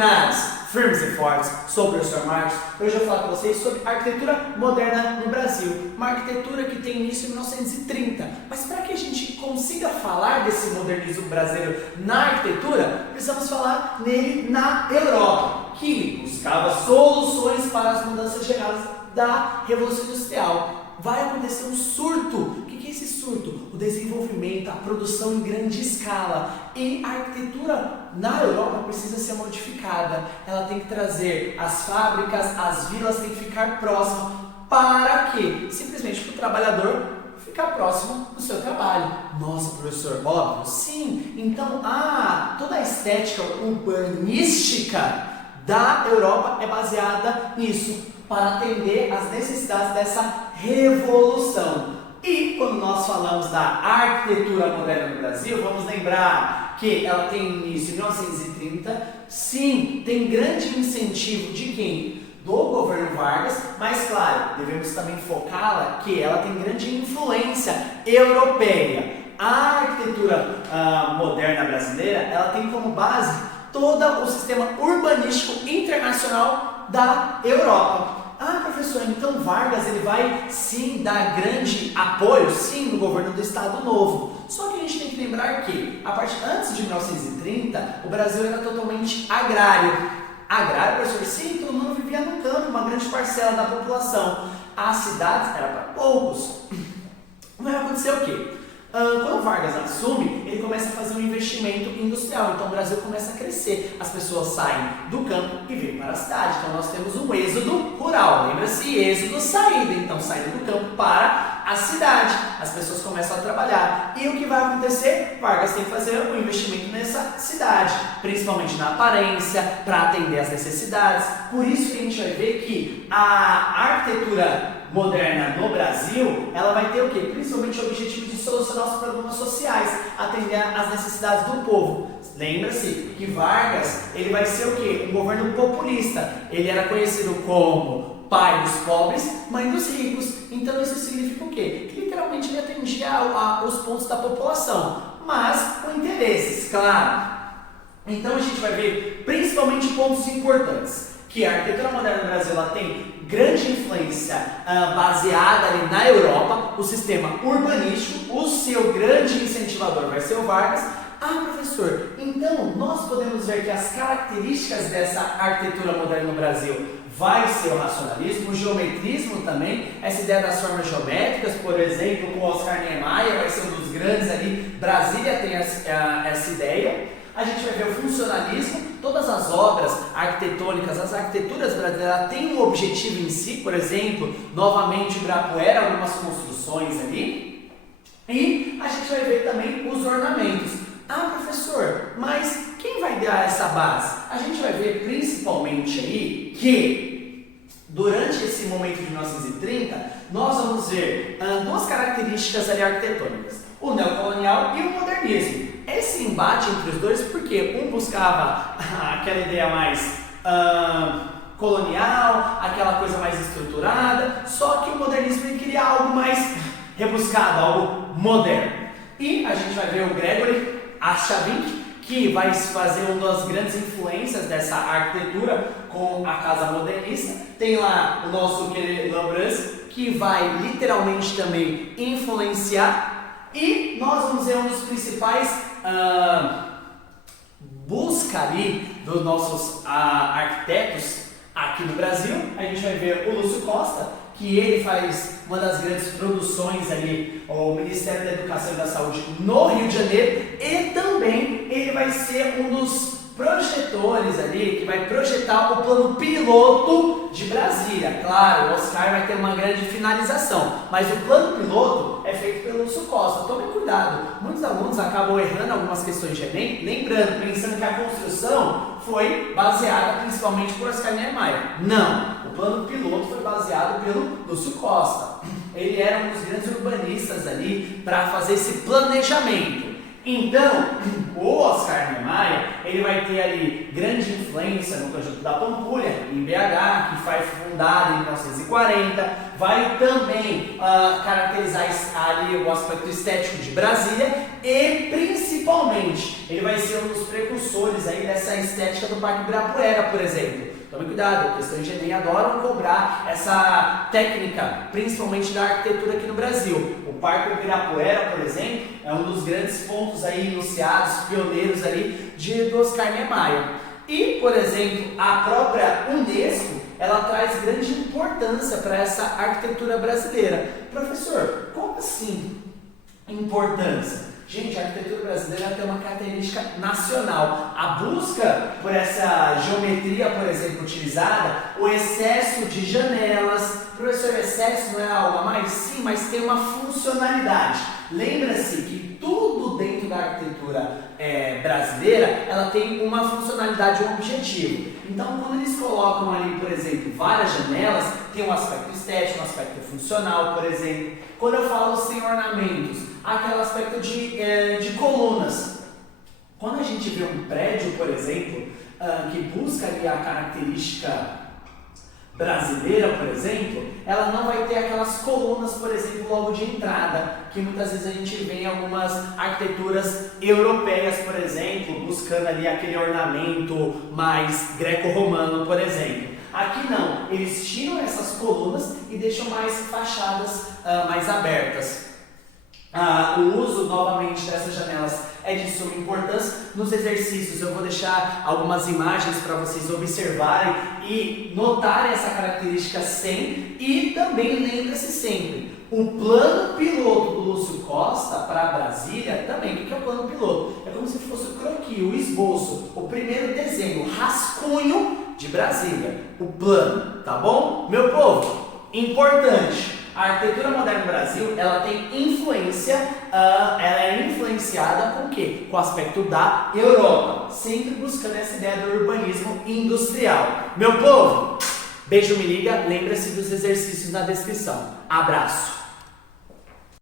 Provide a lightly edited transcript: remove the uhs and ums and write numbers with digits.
Extraordinários, firmes e fortes. Sou o professor Marcos. Hoje eu vou falar com vocês sobre arquitetura moderna no Brasil. Uma arquitetura que tem início em 1930. Mas para que a gente consiga falar desse modernismo brasileiro na arquitetura, precisamos falar nele na Europa, que buscava soluções para as mudanças geradas da Revolução Industrial. Vai acontecer um surto. O que é esse surto? O desenvolvimento, a produção em grande escala. E a arquitetura na Europa precisa ser modificada. Ela tem que trazer as fábricas, as vilas têm que ficar próximas. Para quê? Simplesmente para o trabalhador ficar próximo do seu trabalho. Nossa, professor, óbvio? Sim. Então, toda a estética urbanística da Europa é baseada nisso, para atender às necessidades dessa revolução. E quando nós falamos da arquitetura moderna no Brasil, vamos lembrar que ela tem início em 1930. Sim, tem grande incentivo de quem? Do governo Vargas, mas claro, devemos também focá-la que ela tem grande influência europeia. A arquitetura moderna brasileira, ela tem como base todo o sistema urbanístico internacional da Europa. Professor, então Vargas ele vai sim dar grande apoio, sim, no governo do Estado Novo. Só que a gente tem que lembrar que, antes de 1930, o Brasil era totalmente agrário. Agrário, professor, sim, todo mundo vivia no campo, uma grande parcela da população. As cidades eram para poucos. Vai acontecer o quê? Quando Vargas assume, ele começa a fazer um investimento industrial, então o Brasil começa a crescer, as pessoas saem do campo e vêm para a cidade, então nós temos um êxodo rural, lembra-se, êxodo, saída, então saída do campo para a cidade, as pessoas começam a trabalhar, e o que vai acontecer? Vargas tem que fazer um investimento nessa cidade, principalmente na aparência, para atender às necessidades, por isso que a gente vai ver que a arquitetura moderna no Brasil, ela vai ter o quê? Principalmente o objetivo de solucionar os problemas sociais, atender às necessidades do povo. Lembra-se que Vargas, ele vai ser o quê? Um governo populista. Ele era conhecido como pai dos pobres, mãe dos ricos. Então isso significa o quê? Que literalmente ele atendia os pontos da população, mas com interesses, claro. Então a gente vai ver principalmente pontos importantes. Que a arquitetura moderna no Brasil ela tem grande influência baseada ali na Europa, o sistema urbanístico, o seu grande incentivador vai ser o Vargas. Professor, então nós podemos ver que as características dessa arquitetura moderna no Brasil vai ser o racionalismo, o geometrismo também, essa ideia das formas geométricas, por exemplo, com Oscar Niemeyer, vai ser um dos grandes ali, Brasília tem essa ideia. A gente vai ver o funcionalismo, todas as obras arquitetônicas, as arquiteturas brasileiras têm um objetivo em si, por exemplo, novamente o Ibirapuera, algumas construções ali. E a gente vai ver também os ornamentos. Professor, mas quem vai dar essa base? A gente vai ver principalmente aí que durante esse momento de 1930, nós vamos ver duas características ali arquitetônicas, o neocolonial e o modernismo. Esse embate entre os dois, porque um buscava aquela ideia mais colonial, aquela coisa mais estruturada, só que o modernismo ele queria algo mais rebuscado, algo moderno. E a gente vai ver o Gregory Aschavink, que vai fazer uma das grandes influências dessa arquitetura com a casa modernista. Tem lá o nosso querido Lambrance, que vai literalmente também influenciar. E nós vamos ver um dos principais busca ali dos nossos arquitetos aqui no Brasil. A gente vai ver o Lúcio Costa, que ele faz uma das grandes produções ali, o Ministério da Educação e da Saúde no Rio de Janeiro, e também ele vai ser um dos projetores ali, que vai projetar o plano piloto de Brasília. Claro, o Oscar vai ter uma grande finalização, mas o plano piloto é feito pelo Lúcio Costa. Tome cuidado, muitos alunos acabam errando algumas questões de Enem, lembrando, pensando que a construção foi baseada principalmente por Oscar Niemeyer. Não, o plano piloto foi baseado pelo Lúcio Costa. Ele era um dos grandes urbanistas ali para fazer esse planejamento. Então, o Oscar Niemeyer, ele vai ter ali grande influência no conjunto da Pampulha, em BH, que foi fundado em 1940, vai também caracterizar ali o aspecto estético de Brasília e principalmente ele vai ser um dos precursores aí dessa estética do Parque Ibirapuera, por exemplo. Tome cuidado, questões de Enem adoram cobrar essa técnica, principalmente da arquitetura aqui no Brasil. O Parque Ibirapuera, por exemplo, é um dos grandes pontos aí enunciados, pioneiros ali do Oscar Niemeyer. E, por exemplo, a própria Unesco, ela traz grande importância para essa arquitetura brasileira. Professor, como assim importância? Gente, a arquitetura brasileira tem uma característica nacional. A busca por essa geometria, por exemplo, utilizada, o excesso de janelas. Professor, excesso não é algo a mais? Sim, mas tem uma funcionalidade. Lembra-se que tudo dentro da arquitetura brasileira, ela tem uma funcionalidade, um objetivo. Então, quando eles colocam ali, por exemplo, várias janelas, tem um aspecto estético, um aspecto funcional, por exemplo. Quando eu falo sem ornamentos, aquele aspecto de colunas. Quando a gente vê um prédio, por exemplo, que busca ali a característica brasileira, por exemplo, ela não vai ter aquelas colunas, por exemplo, logo de entrada, que muitas vezes a gente vê em algumas arquiteturas europeias, por exemplo, buscando ali aquele ornamento mais greco-romano, por exemplo. Aqui não, eles tiram essas colunas e deixam mais fachadas mais abertas. O uso novamente dessas janelas é de suma importância. Nos exercícios eu vou deixar algumas imagens para vocês observarem e notarem essa característica SEM. E também lembre-se sempre, o plano piloto do Lúcio Costa para Brasília também. O que é o plano piloto? É como se fosse o croquis, o esboço, o primeiro desenho, o rascunho de Brasília, o plano, tá bom? Meu povo, importante. A arquitetura moderna do Brasil, ela tem influência, ela é influenciada com o quê? Com o aspecto da Europa, sempre buscando essa ideia do urbanismo industrial. Meu povo, beijo, me liga, lembre-se dos exercícios na descrição. Abraço!